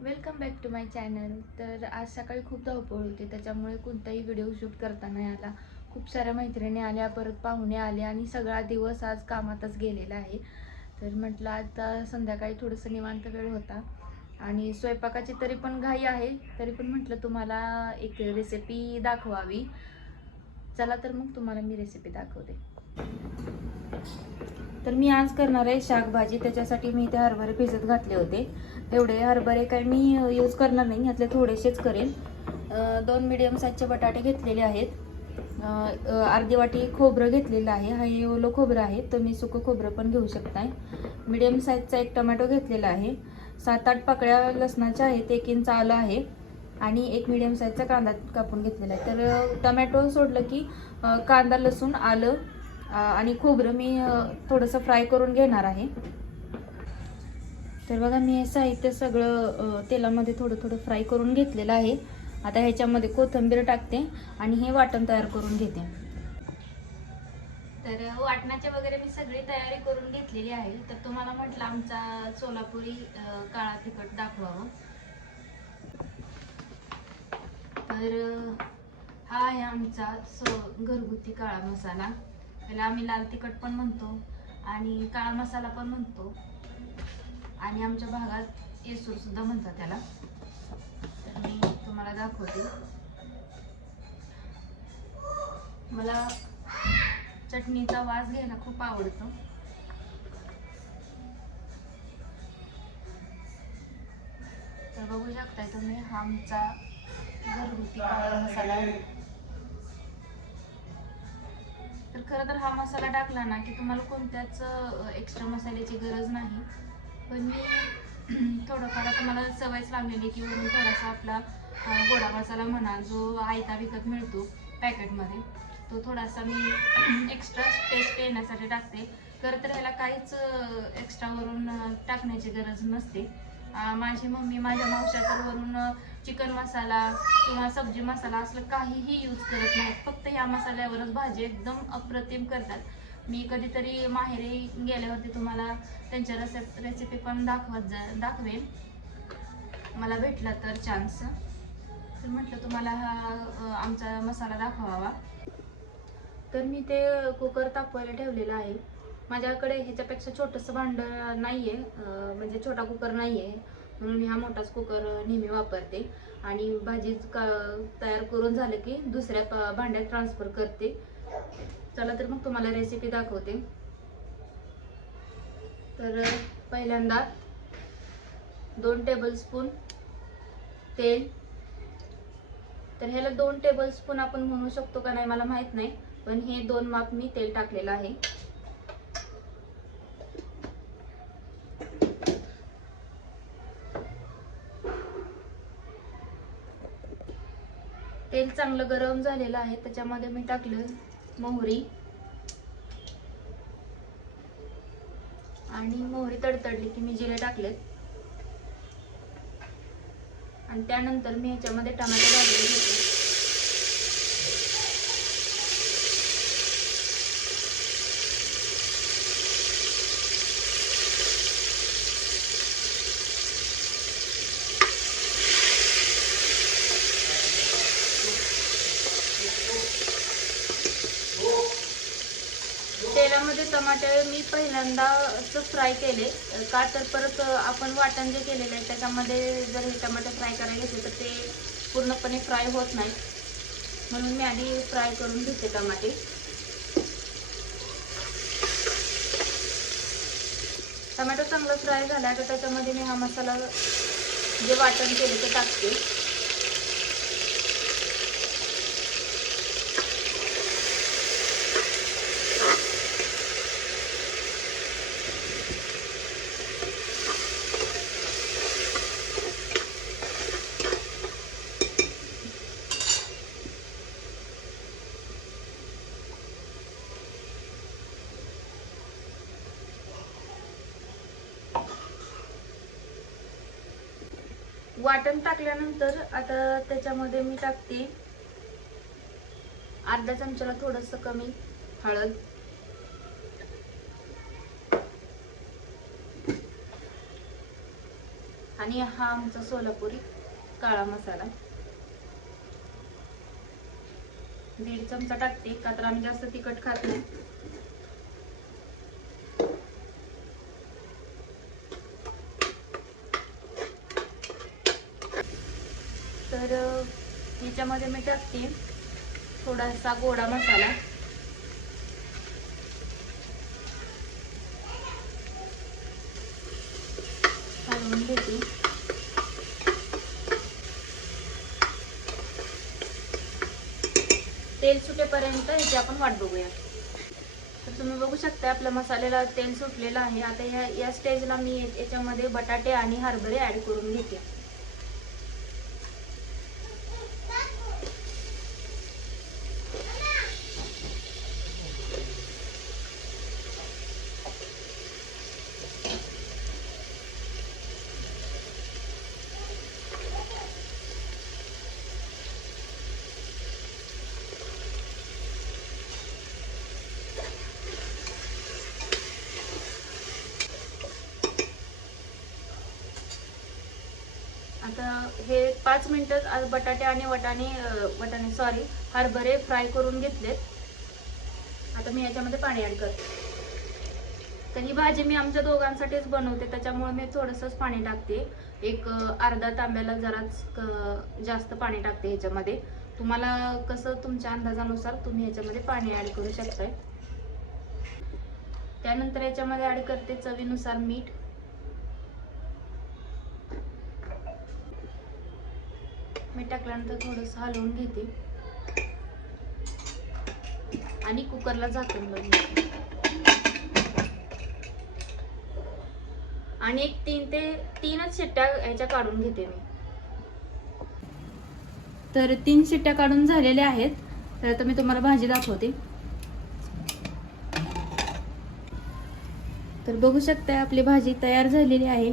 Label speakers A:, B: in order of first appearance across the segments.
A: Welcome back to my channel तर आज सकाळी खूप धावपळ होती त्याच्यामुळे कोणताही व्हिडिओ शूट करता नाही आला खूप साऱ्या मैत्रिणी आल्या परत पाहुणे आले आणि सगळा दिवस आज कामातच गेलेला आहे. तर म्हटलं आता संध्याकाळी थोडंसं निवांत वेळ होता. आणि स्वयंपाकाची तरी पण घाई आहे तरी पण म्हटलं तुम्हाला एक रेसिपी दाखवावी. चला तर मग तुम्हाला मी रेसिपी दाखवते. तर मी आज करणार आहे शाकभाजी त्याच्यासाठी मी इथे हरभरे भिजत घातले होते. एवढे हरभरे काय मी यूज करणार नाही. यातले थोडेसेच करेन. दोन मिडियम साईजचे बटाटे घेतलेले आहेत. अर्धी वाटी खोबरं घेतलेलं आहे. हा ओलं खोबरं आहे तुम्ही सुकं खोबरं पण घेऊ शकताय. मिडियम साईजचा एक टमॅटो घेतलेला आहे. सात आठ पाकळ्या लसणाच्या आहेत एक इंच आलं आहे. आणि एक मिडियम साईजचा कांदा कापून घेतलेला आहे. तर टमॅटो सोडलं की कांदा लसूण आलं आणि खोबरं मी थोडंसं फ्राय करून घेणार आहे. तर बघा मी हे साहित्य सगळं तेलामध्ये थोडं थोडं फ्राय करून घेतलेलं आहे. आता ह्याच्यामध्ये कोथिंबीर टाकते आणि हे वाटण तयार करून घेते. तर वाटणाची वगैरे मी सगळी तयारी करून घेतलेली आहे. तर तुम्हाला म्हटलं आमचा सोलापुरी काळा तिखट दाखवावं. तर हा आहे आमचा सो घरगुती काळा मसाला. त्याला आम्ही लाल तिखट पण म्हणतो आणि काळा मसाला पण म्हणतो. आणि आमच्या भागात येसूर सुद्धा म्हणतात त्याला. तर मी तुम्हाला दाखवते. मला चटणीचा वास घ्यायला खूप आवडतो. तर बघू शकताय तुम्ही हा आमचा घरगुती काळा मसाला तर खरं तर हा मसाला टाकला ना की तुम्हाला कोणत्याच एक्स्ट्रा मसाल्याची गरज नाही. पण मी थोडंफार आता मला सवयच लागलेली की वरून थोडासा आपला गोडा मसाला म्हणा जो आयता विकत मिळतो पॅकेटमध्ये तो थोडासा मी एक्स्ट्रा टेस्ट येण्यासाठी टाकते. खरं तर ह्याला काहीच एक्स्ट्रा वरून टाकण्याची गरज नसते. माझी मम्मी माझ्या मावशा तर वरून चिकन मसाला किंवा सब्जी मसाला असलं काहीही यूज करत नाहीत. फक्त ह्या मसाल्यावरच भाजी एकदम अप्रतिम करतात. मी कधीतरी माहेरी गेल्यावरती तुम्हाला त्यांच्या रेसिप रेसिपी पण दाखवत जा दाखवेन. मला भेटला तर चान्स तर म्हटलं तुम्हाला हा आमचा मसाला दाखवावा. तर मी ते कुकर तापवायला ठेवलेलं आहे. माझ्याकडे ह्याच्यापेक्षा छोटंसं भांडं नाही आहे म्हणजे छोटा कुकर नाही आहे म्हणून मी हा मोठाच कुकर नेहमी वापरते. आणि भाजी का तयार करून झालं की दुसऱ्या भांड्यात ट्रान्सफर करते. चला तर मग तुम्हाला रेसिपी दाखवते. तर पहिल्यांदा दोन टेबलस्पून तेल. तर ह्याला दोन टेबलस्पून आपण म्हणू शकतो का नाही मला माहीत नाही पण हे दोन माप मी तेल टाकलेलं आहे. तेल चांगलं गरम झालेलं आहे त्याच्यामध्ये मी टाकलं मोहरी. आणि मोहरी तडतडली की मी जिरे टाकलेत. आणि त्यानंतर मी ह्याच्यामध्ये टमाटर भाजले घेतले. त्यावेळी मी पहिल्यांदाच फ्राय केले. का तर परत आपण वाटण जे केलेलं आहे त्याच्यामध्ये जर हे टमाटे फ्राय करायला घेतले तर ते पूर्णपणे फ्राय होत नाही. म्हणून मी आधी फ्राय करून घेते टमाटे. टमॅटो चांगलं फ्राय झाला तर त्याच्यामध्ये मी हा मसाला जे वाटण केले ते टाकते. वाटण टाकल्यानंतर आता त्याच्यामध्ये मी टाकते अर्धा चमच्याला थोडस कमी हळद. आणि हा आमचा सोलापुरी काळा मसाला. दीड चमचा टाकते का तर आम्ही जास्त तिखट खात नाही तर अ, याच्यामध्ये मी टाकते. थोडासा गोडा मसाला. हलवून घेते. तेल सुटेपर्यंत ह्याची आपण वाट बघूया. तर तुम्ही बघू शकता आपल्या मसाल्याला तेल सुटलेलं आहे. आता ह्या या स्टेजला मी याच्यामध्ये बटाटे आणि हरभरे ऍड करून घेते आता हे पाच मिनटं बटाटे आणि वटाणे वटाणे सॉरी हरभरे फ्राय करून घेतलेत. आता मी याच्यामध्ये पाणी ॲड करते. तर ही भाजी मी आमच्या दोघांसाठीच बनवते त्याच्यामुळे मी थोडंसंच पाणी टाकते. एक अर्धा तांब्याला जराच जास्त पाणी टाकते ह्याच्यामध्ये. तुम्हाला कसं तुमच्या अंदाजानुसार तुम्ही ह्याच्यामध्ये पाणी ॲड करू शकताय. त्यानंतर याच्यामध्ये ॲड करते चवीनुसार मीठ. मीठ टाकल्यानंतर थोडंसं हलवून घेते. आणि कुकरला झाकून बघते आणि एक तीन ते तीनच शिट्ट्या ह्याच्या काढून घेते मी. तर तीन शिट्ट्या काढून झालेल्या आहेत. तर आता मी तुम्हाला भाजी दाखवते. तर बघू शकताय आपली भाजी तयार झालेली आहे.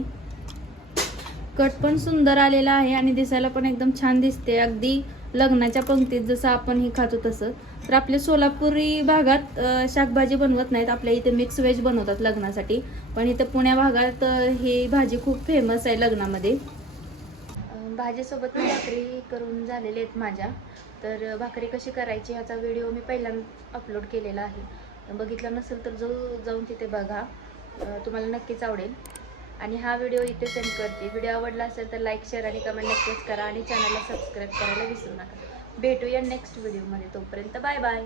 A: कट पण सुंदर आलेला आहे आणि दिसायला पण एकदम छान दिसते. अगदी लग्नाच्या पंक्तीत जसं आपण हे खातो तसं. तर आपल्या सोलापुरी भागात शाकभाजी बनवत नाहीत. आपल्या इथे मिक्स व्हेज बनवतात लग्नासाठी. पण इथं पुण्या भागात ही भाजी खूप फेमस आहे लग्नामध्ये. भाजीसोबत मी भाकरी करून झालेले आहेत माझ्या. तर भाकरी कशी करायची ह्याचा व्हिडिओ मी पहिल्यांदा अपलोड केलेला आहे. बघितला नसेल तर जो जाऊन तिथे बघा. तुम्हाला नक्कीच आवडेल. आणि हा व्हिडिओ इथे सेंड करते. व्हिडिओ आवडला असेल तर लाईक शेअर आणि कमेंट नक्कीच करा आणि चॅनलला सबस्क्राईब करायला विसरू नका. भेटूया नेक्स्ट व्हिडिओमध्ये तोपर्यंत बाय बाय